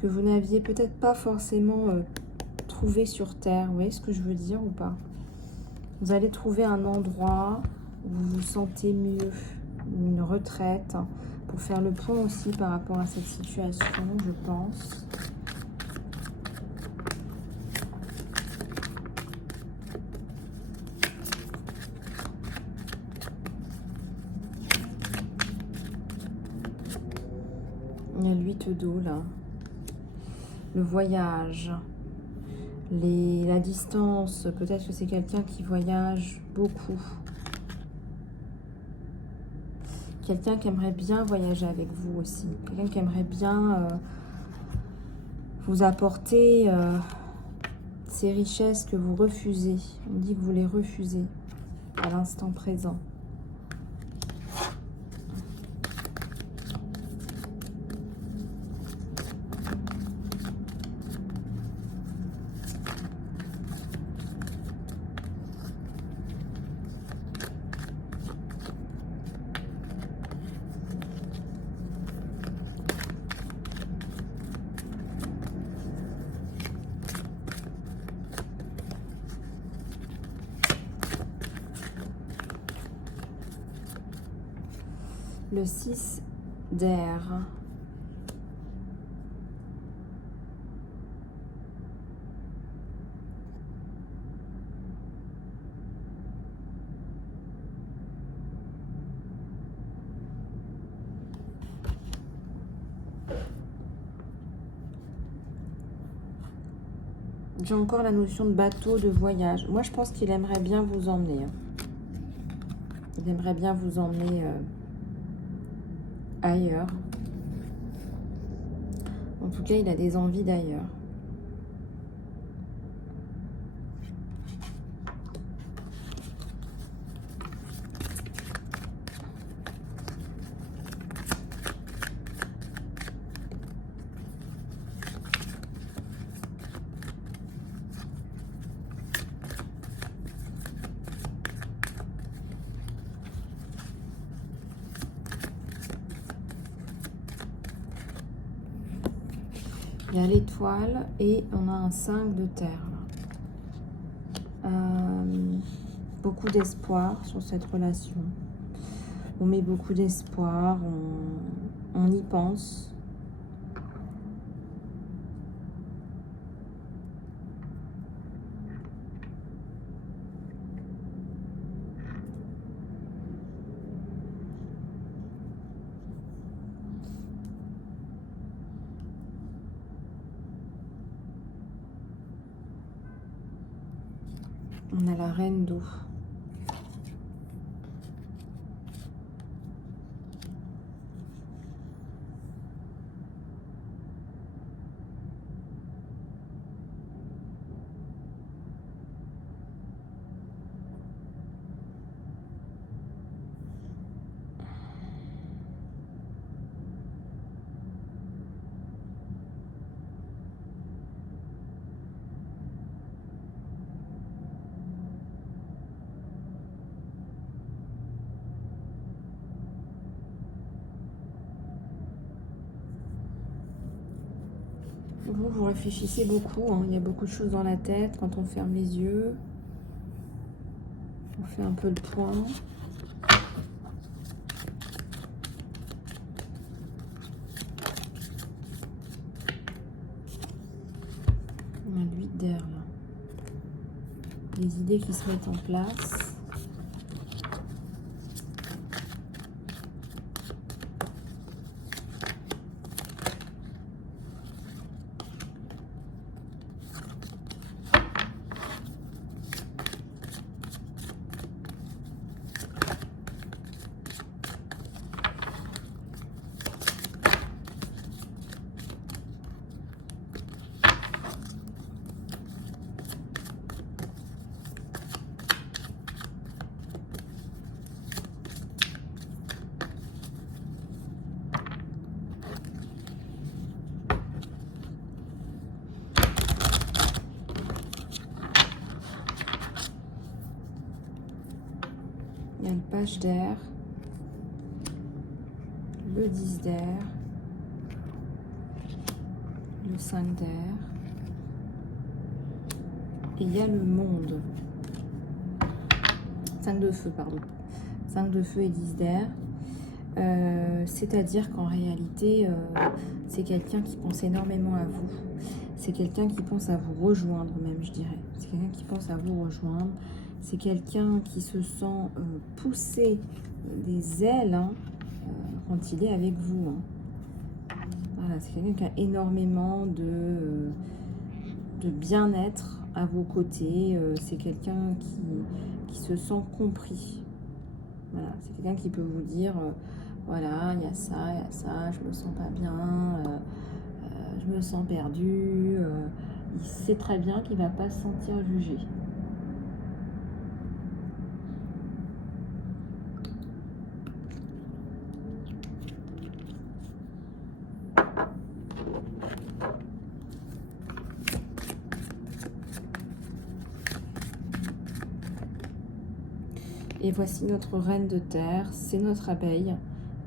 que vous n'aviez peut-être pas forcément trouvé sur Terre. Vous voyez ce que je veux dire ou pas? Vous allez trouver un endroit où vous vous sentez mieux, une retraite, pour faire le point aussi par rapport à cette situation, je pense. Il y a l'8 d'eau là. Le voyage. La distance. Peut-être que c'est quelqu'un qui voyage beaucoup. Quelqu'un qui aimerait bien voyager avec vous aussi. Quelqu'un qui aimerait bien vous apporter ces richesses que vous refusez. On dit que vous les refusez à l'instant présent. Le 6 d'air. J'ai encore la notion de bateau, de voyage. Moi, je pense qu'il aimerait bien vous emmener. Il aimerait bien vous emmener ailleurs. En tout cas, il a des envies d'ailleurs. Il y a l'étoile et on a un 5 de terre. Beaucoup d'espoir sur cette relation. On met beaucoup d'espoir, on y pense. On a la reine d'eau. Vous réfléchissez beaucoup, hein. Il y a beaucoup de choses dans la tête quand on ferme les yeux. On fait un peu le point. On a le 8 d'air là. Les idées qui se mettent en place. Il y a le page d'air, le 10 d'air, le 5 d'air. Et il y a le monde. 5 de feu, pardon. 5 de feu et 10 d'air. C'est-à-dire qu'en réalité, c'est quelqu'un qui pense énormément à vous. C'est quelqu'un qui pense à vous rejoindre même, je dirais. C'est quelqu'un qui pense à vous rejoindre. C'est quelqu'un qui se sent pousser des ailes hein, quand il est avec vous. Hein. Voilà, c'est quelqu'un qui a énormément de bien-être à vos côtés. C'est quelqu'un qui se sent compris. Voilà, c'est quelqu'un qui peut vous dire, voilà, il y a ça, je me sens pas bien, je me sens perdu. Il sait très bien qu'il va pas se sentir jugé. Et voici notre reine de terre, c'est notre abeille,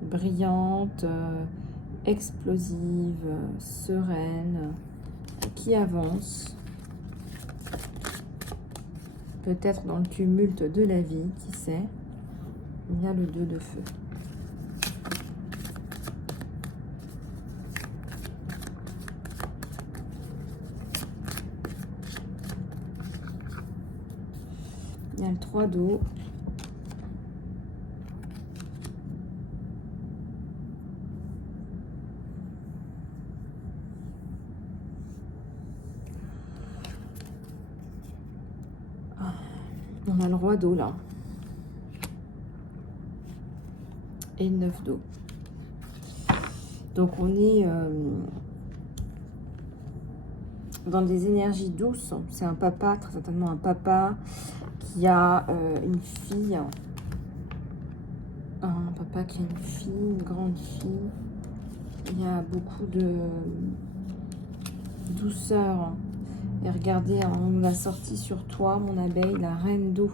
brillante, explosive, sereine, qui avance, peut-être dans le tumulte de la vie, qui sait. Il y a le 2 de feu. Il y a le 3 d'eau. On a le roi d'eau là. Et le 9 d'eau. Donc on est dans des énergies douces. C'est un papa, très certainement un papa qui a une fille. Un papa qui a une fille, une grande fille. Il y a beaucoup de douceur. Et regardez, on nous l'a sorti sur toi, mon abeille, la reine d'eau.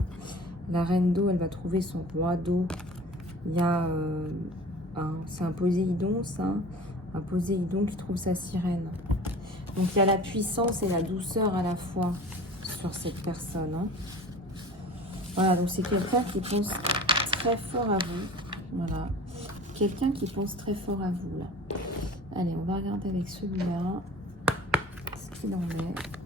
La reine d'eau, elle va trouver son roi d'eau. Il y a... c'est un Poséidon, ça. Un Poséidon qui trouve sa sirène. Donc, il y a la puissance et la douceur à la fois sur cette personne. Hein. Voilà, donc c'est quelqu'un qui pense très fort à vous. Voilà. Quelqu'un qui pense très fort à vous, là. Allez, on va regarder avec celui-là ce qu'il en est.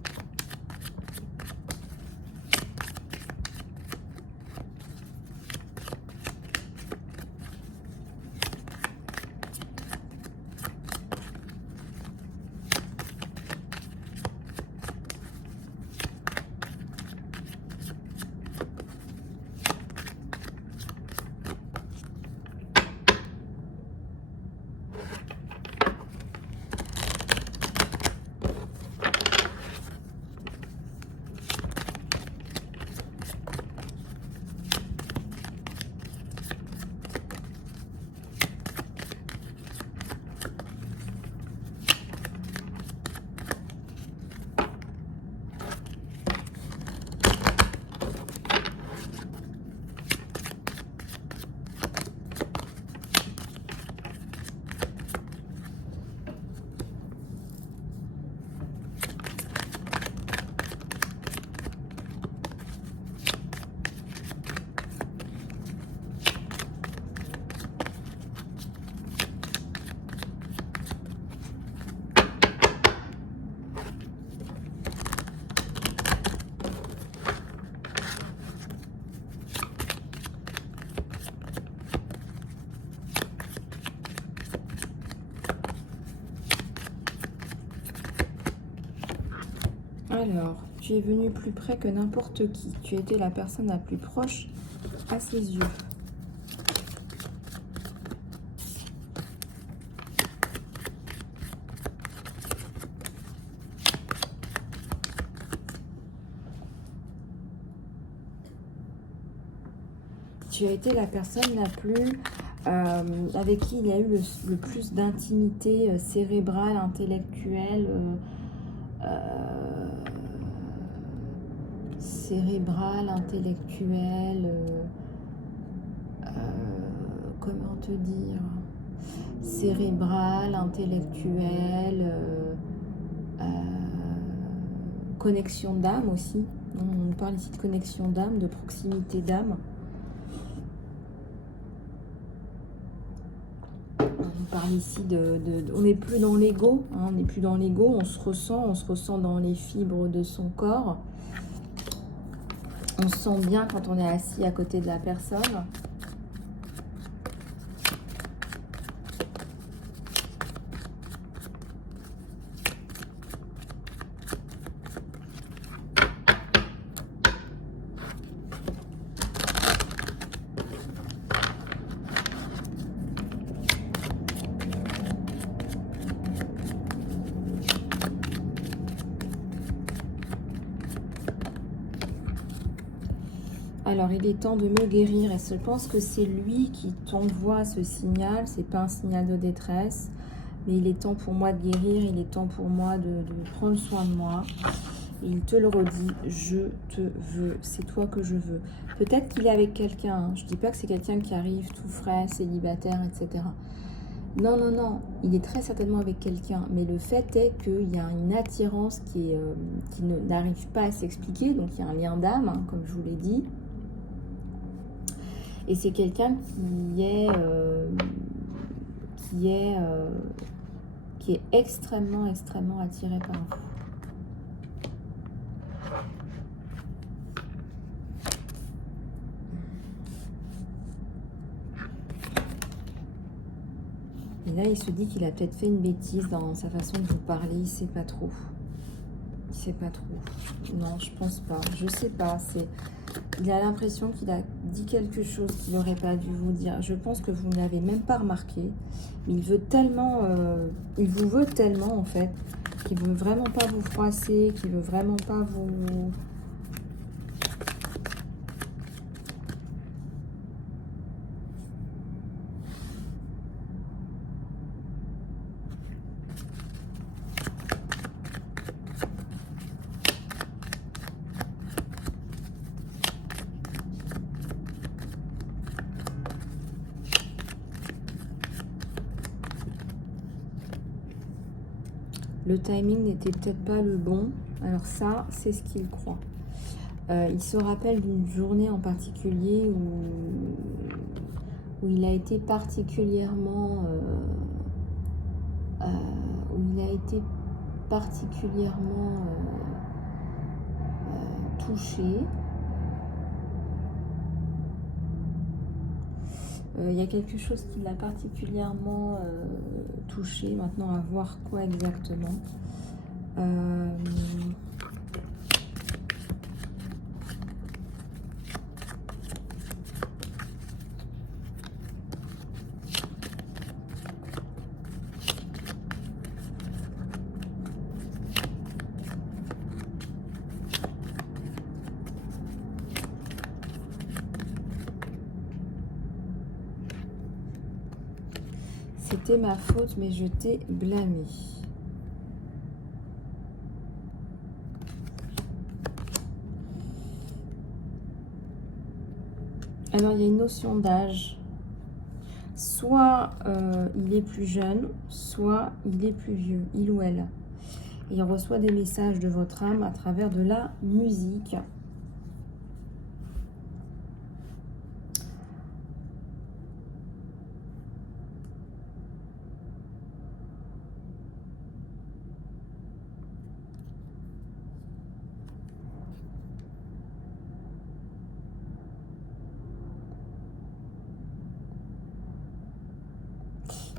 Alors, tu es venu plus près que n'importe qui. Tu étais la personne la plus proche à ses yeux. Tu as été la personne la plus... avec qui il y a eu le plus d'intimité cérébrale, intellectuelle, comment te dire, cérébrale, intellectuelle, connexion d'âme aussi. On parle ici de connexion d'âme, de proximité d'âme. On parle ici on n'est plus dans l'ego, hein, on n'est plus dans l'ego, on se ressent dans les fibres de son corps. On se sent bien quand on est assis à côté de la personne. Alors, il est temps de me guérir et je pense que c'est lui qui t'envoie ce signal. C'est pas un signal de détresse, mais il est temps pour moi de guérir. Il est temps pour moi de prendre soin de moi. Et il te le redit, je te veux, c'est toi que je veux. Peut-être qu'il est avec quelqu'un. Hein. Je dis pas que c'est quelqu'un qui arrive tout frais, célibataire, etc. Non, non, non. Il est très certainement avec quelqu'un. Mais le fait est qu'il y a une attirance qui n'arrive pas à s'expliquer. Donc, il y a un lien d'âme, hein, comme je vous l'ai dit. Et c'est quelqu'un qui est extrêmement, extrêmement attiré par vous. Et là, il se dit qu'il a peut-être fait une bêtise dans sa façon de vous parler. Il ne sait pas trop. Il ne sait pas trop. Non, je pense pas. Je sais pas. Il a l'impression qu'il a dit quelque chose qu'il n'aurait pas dû vous dire. Je pense que vous ne l'avez même pas remarqué. Mais il veut tellement, il vous veut tellement en fait, qu'il veut vraiment pas vous froisser, qu'il veut vraiment pas vous... Le timing n'était peut-être pas le bon. Alors ça, c'est ce qu'il croit. Il se rappelle d'une journée en particulier où il a été particulièrement... touché. Il y a quelque chose qui l'a particulièrement touché. Maintenant, à voir quoi exactement. C'était ma faute, mais je t'ai blâmé. Alors, il y a une notion d'âge. Soit il est plus jeune, soit il est plus vieux, il ou elle. Il reçoit des messages de votre âme à travers de la musique.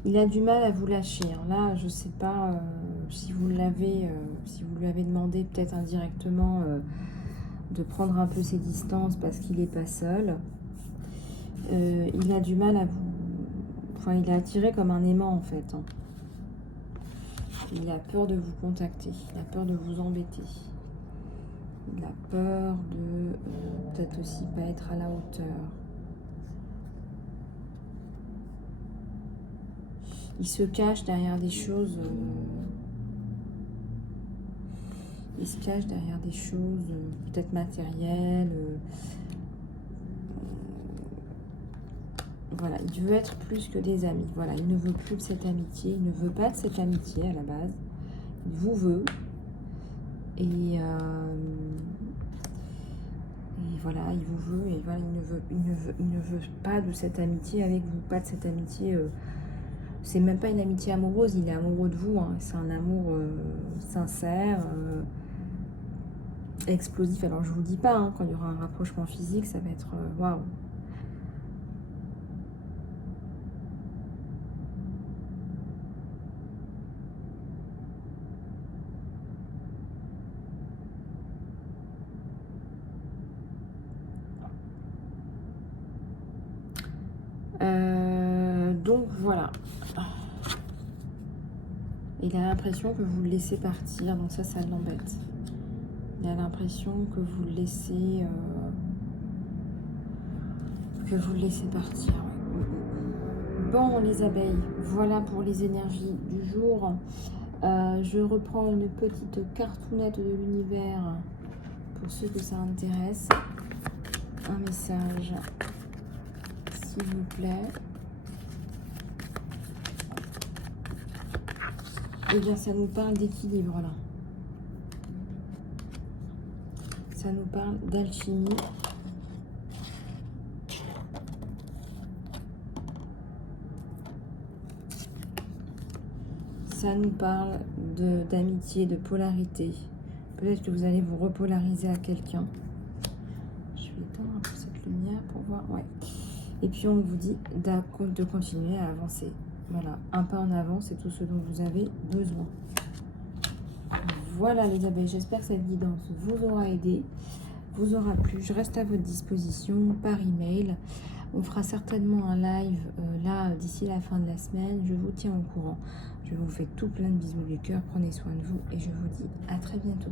Il a du mal à vous lâcher. Là, je ne sais pas si vous lui avez demandé peut-être indirectement de prendre un peu ses distances parce qu'il n'est pas seul. Il a du mal à vous... Enfin, il est attiré comme un aimant en fait. Hein. Il a peur de vous contacter. Il a peur de vous embêter. Il a peur de peut-être aussi pas être à la hauteur. Il se cache derrière des choses. Il se cache derrière des choses peut-être matérielles. Voilà, il veut être plus que des amis. Voilà, il ne veut plus de cette amitié. Il ne veut pas de cette amitié à la base. Il vous veut. Et voilà, il vous veut, et voilà, il ne veut pas de cette amitié avec vous, pas de cette amitié. C'est même pas une amitié amoureuse, il est amoureux de vous, hein. C'est un amour sincère, explosif. Alors je vous dis pas, hein, quand il y aura un rapprochement physique, ça va être waouh. Donc voilà. Il a l'impression que vous le laissez partir, donc ça l'embête. Il a l'impression que vous le laissez partir. Bon, les abeilles, voilà pour les énergies du jour. Je reprends une petite cartoonette de l'univers pour ceux que ça intéresse. Un message, s'il vous plaît. Eh bien, ça nous parle d'équilibre, là. Ça nous parle d'alchimie. Ça nous parle d'amitié, de polarité. Peut-être que vous allez vous repolariser à quelqu'un. Je vais éteindre un peu cette lumière pour voir. Ouais. Et puis, on vous dit de continuer à avancer. Voilà, un pas en avant, c'est tout ce dont vous avez besoin. Voilà les abeilles, j'espère que cette guidance vous aura aidé, vous aura plu. Je reste à votre disposition par email. On fera certainement un live là d'ici la fin de la semaine. Je vous tiens au courant. Je vous fais tout plein de bisous du cœur. Prenez soin de vous et je vous dis à très bientôt.